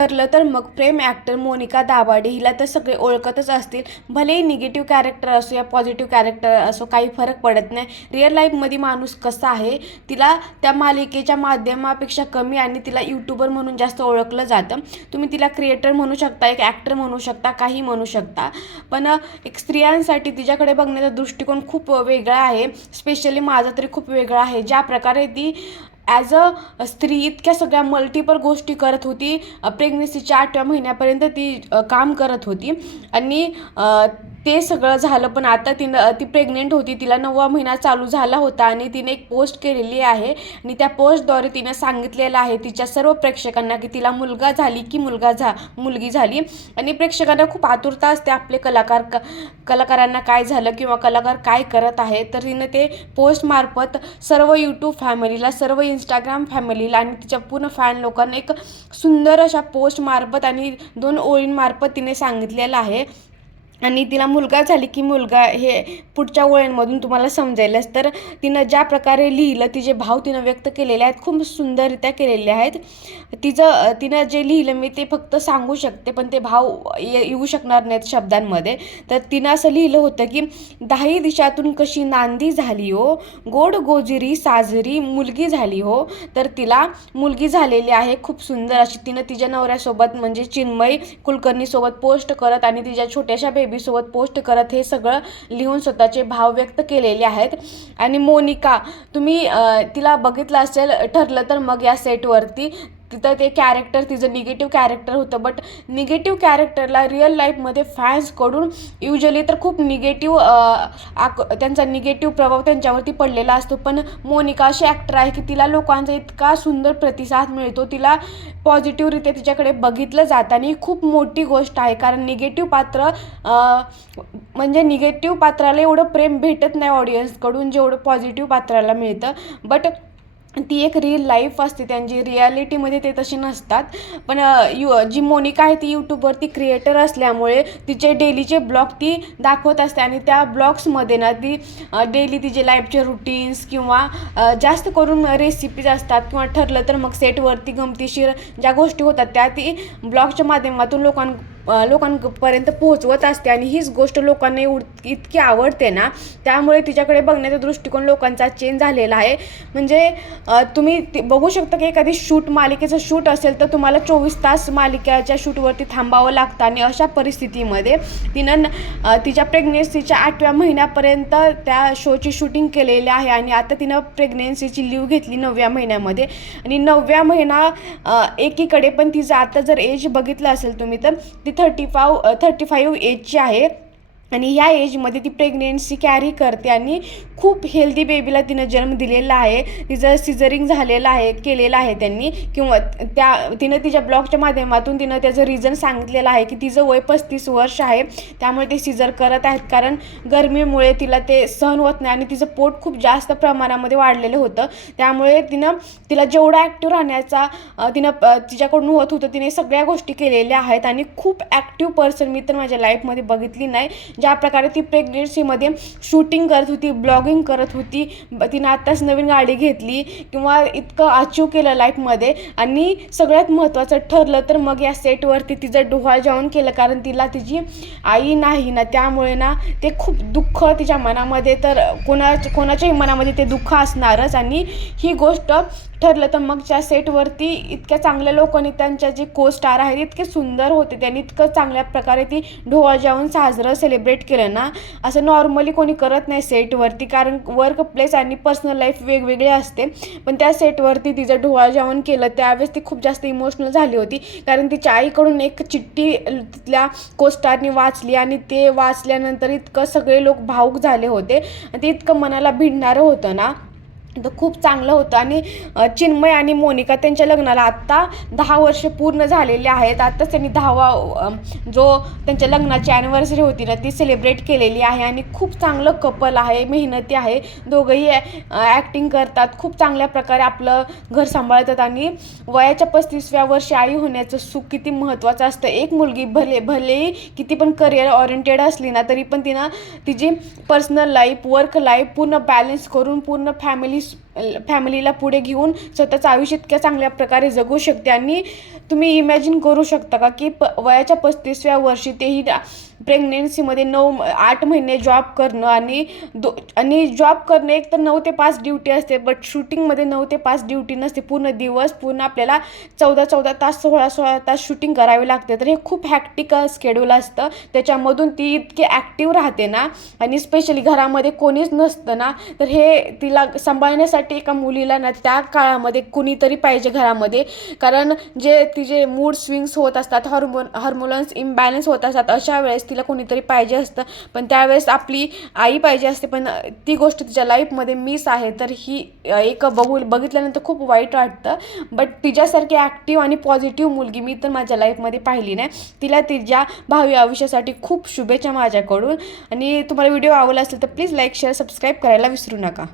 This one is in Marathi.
ठरलं तर मग प्रेम ॲक्टर मोनिका दाभाडे हिला तर सगळे ओळखतच असतील. भलेही निगेटिव्ह कॅरेक्टर असो या पॉझिटिव्ह कॅरेक्टर असो काही फरक पडत नाही. रिअल लाईफमध्ये माणूस कसा आहे? तिला त्या मालिकेच्या माध्यमापेक्षा कमी आणि तिला यूट्यूबर म्हणून जास्त ओळखलं जातं. तुम्ही तिला क्रिएटर म्हणू शकता एक ॲक्टर म्हणू शकता काही म्हणू शकता. पण एक स्त्रियांसाठी तिच्याकडे बघण्याचा दृष्टिकोन खूप वेगळा आहे. स्पेशली माझा तरी खूप वेगळा आहे. ज्या प्रकारे ती ॲज अ स्त्री इतक्या सगळ्या मल्टिपल गोष्टी करत होती. प्रेग्नन्सीच्या आठव्या महिन्यापर्यंत ती काम करत होती. आणि ते सगळं झालं पण आता तिनं ती प्रेग्नेंट होती. तिला नववा महिना चालू झाला होता आणि तिने एक पोस्ट केलेली आहे. आणि त्या पोस्टद्वारे तिनं सांगितलेलं आहे तिच्या सर्व प्रेक्षकांना की तिला मुलगा झाली की मुलगा झा मुलगी झाली. आणि प्रेक्षकांना खूप आतुरता असते आपले कलाकार क कलाकारांना काय झालं किंवा कलाकार काय करत आहे. तर तिनं ते पोस्टमार्फत सर्व यूट्यूब फॅमिलीला सर्व इंस्टाग्राम फॅमिलीला आणि तिच्या पूर्ण फॅन लोकांना एक सुंदर अशा पोस्टमार्फत आणि दोन ओळींमार्फत तिने सांगितलेलं आहे. आणि तिला मुलगा झाली की मुलगा हे पुढच्या ओळींमधून तुम्हाला समजायलाच तर तिनं ज्या प्रकारे लिहिलं तिचे भाव तिनं व्यक्त केलेले आहेत खूप सुंदररित्या केलेले आहेत. तिचं तिनं जे लिहिलं मी ते फक्त सांगू शकते पण ते भाव ये- येऊ शकणार नाहीत शब्दांमध्ये. तर तिनं असं लिहिलं होतं की दहाही दिशातून कशी नांदी झाली हो गोड गोजिरी साजरी मुलगी झाली हो तर तिला मुलगी झालेली आहे खूप सुंदर. अशी तिनं तिच्या नवऱ्यासोबत म्हणजे चिन्मय कुलकर्णीसोबत पोस्ट करत आणि तिच्या छोट्याशा बेबीसोबत पोस्ट करत हे सगळं लिहून स्वतःचे भाव व्यक्त केलेले आहेत. आणि मोनिका तुम्ही तिला बघितलं असेल ठरलं तर मग या सेटवरती तिथं ते कॅरेक्टर तिचं निगेटिव्ह कॅरेक्टर होतं. बट निगेटिव्ह कॅरेक्टरला रिअल लाईफमध्ये फॅन्सकडून युजली तर खूप निगेटिव्ह आक त्यांचा निगेटिव्ह प्रभाव त्यांच्यावरती पडलेला असतो. पण मोनिका अशी ॲक्टर आहे की तिला लोकांचा इतका सुंदर प्रतिसाद मिळतो. तिला पॉझिटिव्हरित्या तिच्याकडे बघितलं जातं आणि खूप मोठी गोष्ट आहे. कारण निगेटिव्ह पात्र म्हणजे निगेटिव्ह पात्राला एवढं प्रेम भेटत नाही ऑडियन्सकडून जेवढं पॉझिटिव्ह पात्राला मिळतं. बट ती एक रिअल लाईफ असते. त्यांची रियालिटीमध्ये ते तसे नसतात. पण यू जी मोनिका आहे ती यूट्यूबवरती क्रिएटर असल्यामुळे तिचे डेलीचे ब्लॉग ती दाखवत असते. आणि त्या ब्लॉग्समध्ये ना ती डेली तिचे लाईफचे रुटीन्स किंवा जास्त करून रेसिपीज असतात किंवा ठरलं तर मग सेटवरती गमतीशीर ज्या गोष्टी होतात त्या ती ब्लॉगच्या माध्यमातून लोकां लोकांपर्यंत पोहोचवत असते आणि हीच गोष्ट लोकांना एवढ इतकी आवडते ना त्यामुळे तिच्याकडे बघण्याचा दृष्टिकोन लोकांचा चेंज झालेला आहे. म्हणजे तुम्ही ते बघू शकता की एखादी शूट मालिकेचं शूट असेल तर तुम्हाला चोवीस तास मालिकेच्या शूटवरती थांबावं लागतं आणि अशा परिस्थितीमध्ये तिनं न- तिच्या प्रेग्नेन्सीच्या आठव्या महिन्यापर्यंत त्या शोची शूटिंग केलेली आहे आणि आता तिनं प्रेग्नेन्सीची लीव घेतली नवव्या महिन्यामध्ये. आणि नवव्या महिना एकीकडे पण तिचं आता जर एज बघितलं असेल तुम्ही तर तिथं थर्टी फाव थर्टी फाईव्ह एजची आहे आणि ह्या एजमध्ये ती प्रेग्नेन्सी कॅरी करते आणि खूप हेल्दी बेबीला तिनं जन्म दिलेला आहे. तिचं सिझरिंग झालेलं आहे केलेलं आहे त्यांनी. किंवा त्या तिनं तिच्या ब्लॉगच्या माध्यमातून तिनं त्याचं रिझन सांगितलेलं आहे की तिचं वय पस्तीस वर्ष आहे. त्यामुळे ते सिझर करत आहेत. कारण गरमीमुळे तिला ते सहन होत नाही आणि तिचं पोट खूप जास्त प्रमाणामध्ये वाढलेलं होतं. त्यामुळे तिनं तिला जेवढं ॲक्टिव्ह राहण्याचा तिनं तिच्याकडून होत होतं तिने सगळ्या गोष्टी केलेल्या आहेत. आणि खूप ॲक्टिव्ह पर्सन मी तर माझ्या लाईफमध्ये बघितली नाही. ज्या प्रकारे ती प्रेग्नेन्सीमध्ये शूटिंग करत होती ब्लॉगिंग करत होती तिनं आत्ताच नवीन गाडी घेतली किंवा इतकं अचीव केलं लाईफमध्ये आणि सगळ्यात महत्त्वाचं ठरलं तर मग या सेटवरती तिचं डोहाळ जेवण केलं कारण तिला तिची आई नाही ना त्यामुळे ना ते खूप दुःख तिच्या मनामध्ये तर कोणा कोणाच्याही मनामध्ये ते दुःख असणारच आणि ही गोष्ट ठरलं तर मग ज्या सेटवरती इतक्या चांगल्या लोकांनी त्यांच्या जे को स्टार आहेत इतके सुंदर होते त्यांनी इतकं चांगल्या प्रकारे ती ढोळ जाऊन साजरं सेलिब्रेट केलं ना. असं नॉर्मली कोणी करत नाही सेटवरती कारण वर्क प्लेस आणि पर्सनल लाईफ वेगवेगळे असते. पण त्या सेटवरती तिचं ढोळा जेवण केलं त्यावेळेस ती खूप जास्त इमोशनल झाली होती. कारण तिच्या आईकडून एक चिठ्ठी तिथल्या कोस्टारनी वाचली आणि ते वाचल्यानंतर इतकं सगळे लोक भावूक झाले होते. आणि ते इतकं मनाला भिडणारं होतं ना. तर खूप चांगलं होतं. आणि चिन्मय आणि मोनिका त्यांच्या लग्नाला आत्ता दहा वर्ष पूर्ण झालेले आहेत. आत्ताच त्यांनी दहावा जो त्यांच्या लग्नाची ॲनिव्हर्सरी होती ना ती सेलिब्रेट केलेली आहे. आणि खूप चांगलं कपल आहे मेहनती आहे. दोघंही ॲक्टिंग करतात. खूप चांगल्या प्रकारे आपलं घर सांभाळतात. आणि वयाच्या पस्तीसव्या वर्षी आई होण्याचं सुख किती महत्त्वाचं असतं. एक मुलगी भले भलेही किती पण करिअर ऑरिएंटेड असली ना तरी पण तिनं तिची पर्सनल लाईफ वर्क लाईफ पूर्ण बॅलन्स करून पूर्ण फॅमिली आपली फॅमिलीला पुढे घेऊन स्वतःचं आयुष्य इतक्या चांगल्या प्रकारे जगू शकते आणि तुम्ही इमॅजिन करू शकता का की प वयाच्या पस्तीसव्या वर्षी तेही प्रेग्नेन्सीमध्ये नऊ आठ महिने जॉब करणं आणि दो आणि जॉब करणं एक तर नऊ ते पाच ड्युटी असते बट शूटिंगमध्ये नऊ ते पाच ड्युटी नसते. पूर्ण दिवस पूर्ण आपल्याला चौदा चौदा तास सोळा सोळा तास शूटिंग करावे लागते. तर हे खूप हॅक्टिक स्केड्यूल असतं. त्याच्यामधून ती इतकी ॲक्टिव्ह राहते ना आणि स्पेशली घरामध्ये कोणीच नसतं ना तर हे तिला सांभाळण्यासाठी एका मुलीला ना त्या काळामध्ये कुणीतरी पाहिजे घरामध्ये. कारण जे तिचे मूड स्विंग्स होत असतात हॉर्मोन हॉर्मोन्स इम्बॅलन्स होत असतात अशा वेळेस तिला कोणीतरी पाहिजे असतं. पण त्यावेळेस आपली आई पाहिजे असते. पण ती गोष्ट तिच्या लाईफमध्ये मिस आहे. तर ही एक बघू बघितल्यानंतर खूप वाईट वाटतं. बट तिच्यासारखी ॲक्टिव्ह आणि पॉझिटिव्ह मुलगी मी तर माझ्या लाईफमध्ये पाहिली नाही. तिला तिच्या भावी आयुष्यासाठी खूप शुभेच्छा माझ्याकडून. आणि तुम्हाला व्हिडिओ आवडला असेल तर प्लीज लाईक शेअर सबस्क्राईब करायला विसरू नका.